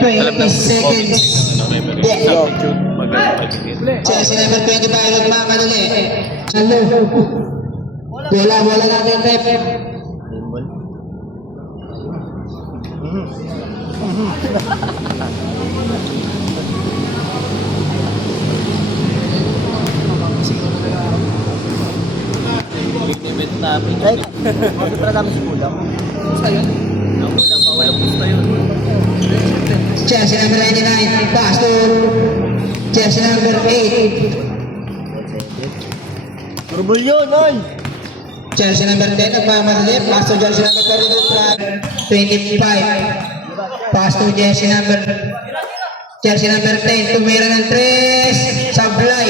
20 seconds. Jersey number 25, nagmamadali. Hello. Bola natin, rep. Limit namin. Ay, bakit pala namin si Kulang? Gusto yun? Ang Kulang, bawal ang gusto yun. Jersey number 99, pass to jersey number 8. Turbol yun, ay! Jersey number 10, nagmamadali. Pass to jersey number 32, 25. Pass to jersey number 10. Tumira ng 3. Sablay.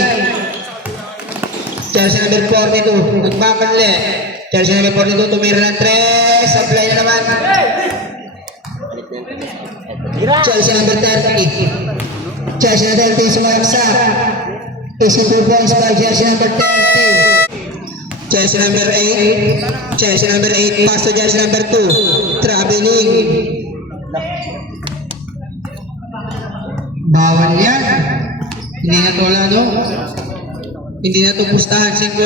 Jersey number 42, nagmamadali. Jersey number 42, tumira ng 3. Sablay na naman. Jersey number 30. Jersey number 30, sumaksak. Easy 2 points by jersey number 30. Jersey number 8. Jersey number 8, pass to jersey number 2. Traveling. Bawal yan. Hindi na to lalo. Hindi na to pustahan 50.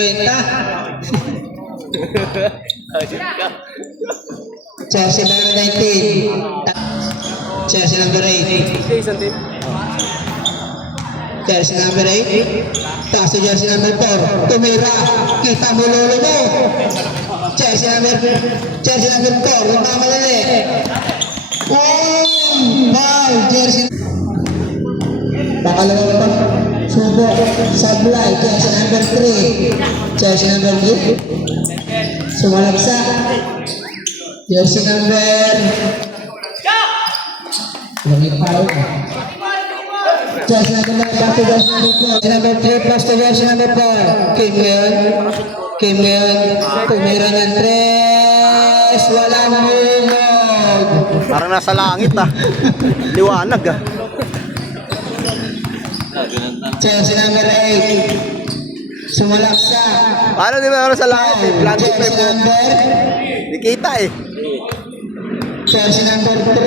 Jersey number 19. Jersey number 8. Jersey number 8. Taas to jersey number 4. Tumira. Kita mo lolo mo. Jersey number 4. Nagmamadali. Wow! Jersey. Pangalawa pa. Subo. Sablay. Jersey number 3. Jersey number 8. Sumalagsak. Jersey number... Langit pa. Jersey number 9, back to jersey number 4. Jersey number 3 plus to jersey number 4. Kim yun. Tumira ng 3. Walang hungog. Parang nasa langit ah. Liwanag ah. Jersey number 8. Sumalaksak. Paano di ba sa langit eh? Planted Jersey number... Di kita eh. Jersey number 3.